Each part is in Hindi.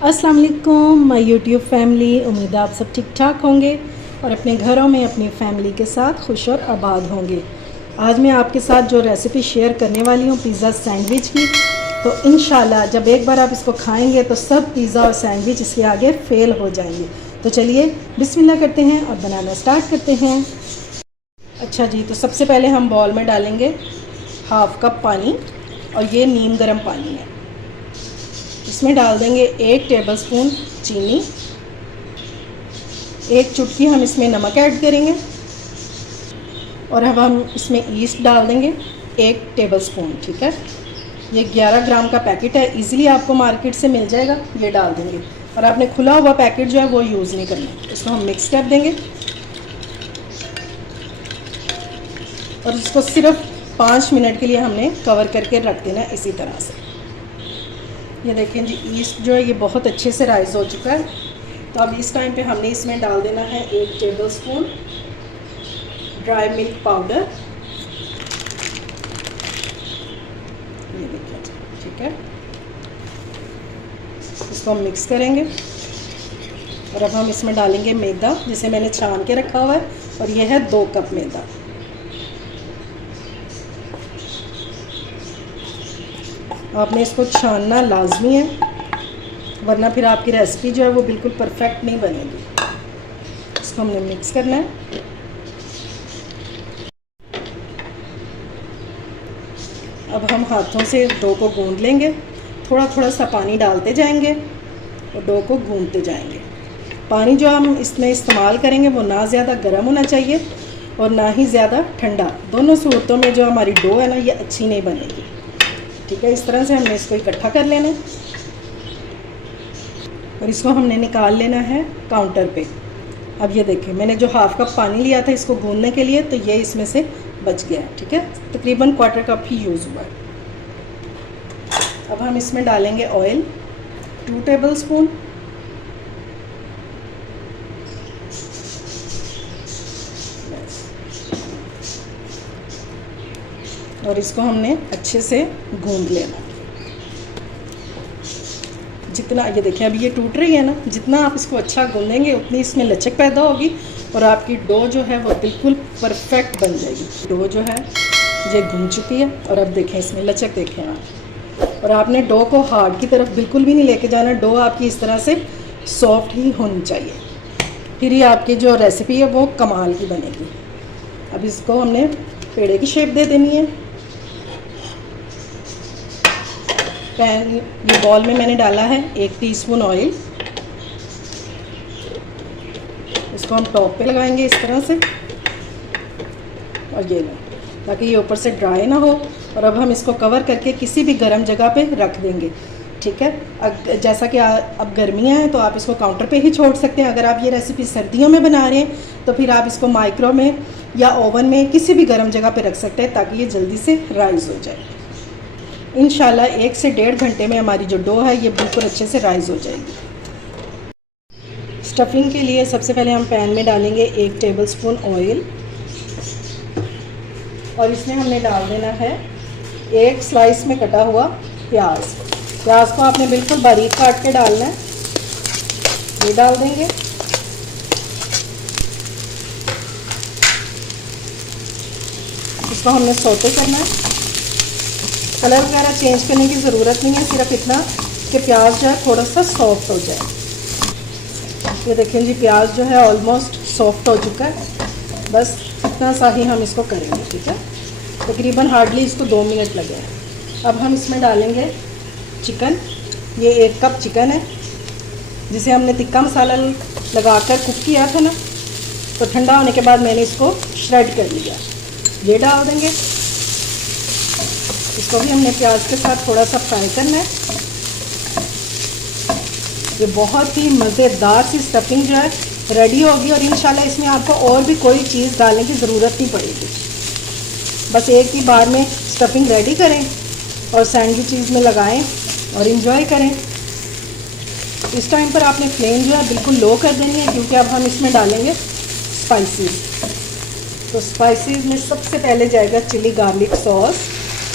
अस्सलाम वालेकुम माय यूट्यूब फैमिली, उम्मीद है आप सब ठीक ठाक होंगे और अपने घरों में अपनी फैमिली के साथ खुश और आबाद होंगे। आज मैं आपके साथ जो रेसिपी शेयर करने वाली हूँ पिज़्ज़ा सैंडविच की, तो इंशाल्लाह जब एक बार आप इसको खाएंगे तो सब पिज़्ज़ा और सैंडविच इसके आगे फेल हो जाएंगे। तो चलिए बिस्मिल्लाह करते हैं और बनाना स्टार्ट करते हैं। अच्छा जी, तो सबसे पहले हम बाउल में डालेंगे हाफ़ कप पानी और ये नीम गर्म पानी है। इसमें डाल देंगे 1 टेबलस्पून चीनी, 1 चुटकी हम इसमें नमक ऐड करेंगे और अब हम इसमें ईस्ट डाल देंगे 1 टेबलस्पून। ठीक है, ये 11 ग्राम का पैकेट है, इजीली आपको मार्केट से मिल जाएगा, ये डाल देंगे। और आपने खुला हुआ पैकेट जो है वो यूज़ नहीं करना। इसको हम मिक्स कर देंगे और इसको सिर्फ 5 मिनट के लिए हमने कवर करके रख देना है इसी तरह से। ये देखें जी, ईस्ट जो है ये बहुत अच्छे से राइज़ हो चुका है। तो अब इस टाइम पे हमने इसमें डाल देना है 1 टेबलस्पून ड्राई मिल्क पाउडर। ये देखिए जी, ठीक है, इसको हम मिक्स करेंगे और अब हम इसमें डालेंगे मैदा, जिसे मैंने छान के रखा हुआ है, और ये है 2 कप मैदा। आपने इसको छानना लाजमी है, वरना फिर आपकी रेसिपी जो है वो बिल्कुल परफेक्ट नहीं बनेगी। इसको हमने मिक्स करना है। अब हम हाथों से डो को गूंद लेंगे, थोड़ा थोड़ा सा पानी डालते जाएंगे और डो को गूंदते जाएंगे। पानी जो हम इसमें इस्तेमाल करेंगे वो ना ज़्यादा गर्म होना चाहिए और ना ही ज़्यादा ठंडा। दोनों सूरतों में जो हमारी डो है ना, ये अच्छी नहीं बनेगी। ठीक है, इस तरह से हमने इसको इकट्ठा कर लेना है और इसको हमने निकाल लेना है काउंटर पे। अब ये देखिए, मैंने जो हाफ़ कप पानी लिया था इसको गूंदने के लिए, तो ये इसमें से बच गया है। ठीक है, तकरीबन 1/4 कप ही यूज़ हुआ है। अब हम इसमें डालेंगे ऑयल 2 टेबलस्पून, और इसको हमने अच्छे से गूंद लेना। जितना, ये देखिए अभी ये टूट रही है ना, जितना आप इसको अच्छा गूंदेंगे उतनी इसमें लचक पैदा होगी और आपकी डो जो है वो बिल्कुल परफेक्ट बन जाएगी। डो जो है ये गूंद चुकी है और अब देखें इसमें लचक देखें आप। और आपने डो को हार्ड की तरफ बिल्कुल भी नहीं लेके जाना, डो आपकी इस तरह से सॉफ्ट ही होनी चाहिए, फिर ही आपकी जो रेसिपी है वो कमाल की बनेगी। अब इसको हमने पेड़े की शेप दे देनी है। पैन, ये बॉल में मैंने डाला है 1 टीस्पून ऑयल। इसको हम टॉप पे लगाएंगे इस तरह से, और ये लो, ताकि ये ऊपर से ड्राई ना हो। और अब हम इसको कवर करके किसी भी गर्म जगह पे रख देंगे। ठीक है, जैसा कि अब गर्मियाँ हैं तो आप इसको काउंटर पे ही छोड़ सकते हैं। अगर आप ये रेसिपी सर्दियों में बना रहे हैं तो फिर आप इसको माइक्रो में या ओवन में किसी भी गर्म जगह पे रख सकते हैं, ताकि ये जल्दी से राइज़ हो जाए। इंशाल्लाह 1 से 1.5 घंटे में हमारी जो डो है ये बिल्कुल अच्छे से राइज़ हो जाएगी। स्टफिंग के लिए सबसे पहले हम पैन में डालेंगे 1 टेबलस्पून ऑयल और इसमें हमने डाल देना है 1 स्लाइस में कटा हुआ प्याज। प्याज को आपने बिल्कुल बारीक काट के डालना है, ये डाल देंगे। इसको हमने सौते करना है, कलर वगैरह चेंज करने की ज़रूरत नहीं है, सिर्फ इतना कि प्याज जो है थोड़ा सा सॉफ्ट हो जाए। ये देखें जी, प्याज जो है ऑलमोस्ट सॉफ्ट हो चुका है, बस इतना सा ही हम इसको करेंगे। ठीक है, तकरीबन हार्डली इसको 2 मिनट लगे हैं। अब हम इसमें डालेंगे चिकन। ये 1 कप चिकन है, जिसे हमने तिक्का मसाला लगाकर कुक किया था ना, तो ठंडा होने के बाद मैंने इसको श्रेड कर लिया। ये डाल देंगे। इसको भी हमने प्याज के साथ थोड़ा सा फ्राई करना है। ये बहुत ही मज़ेदार सी स्टफिंग जो है रेडी होगी और इंशाल्लाह इसमें आपको और भी कोई चीज़ डालने की ज़रूरत नहीं पड़ेगी। बस एक ही बार में स्टफिंग रेडी करें और सैंडविच में लगाएं और इंजॉय करें। इस टाइम पर आपने फ्लेम जो है बिल्कुल लो कर देनी है, क्योंकि अब हम इसमें डालेंगे स्पाइसेस। तो स्पाइसेस में सबसे पहले जाएगा चिली गार्लिक सॉस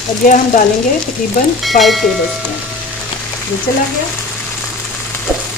और ये हम डालेंगे तकरीबन 5 टेबलस्पून। ये चला गया।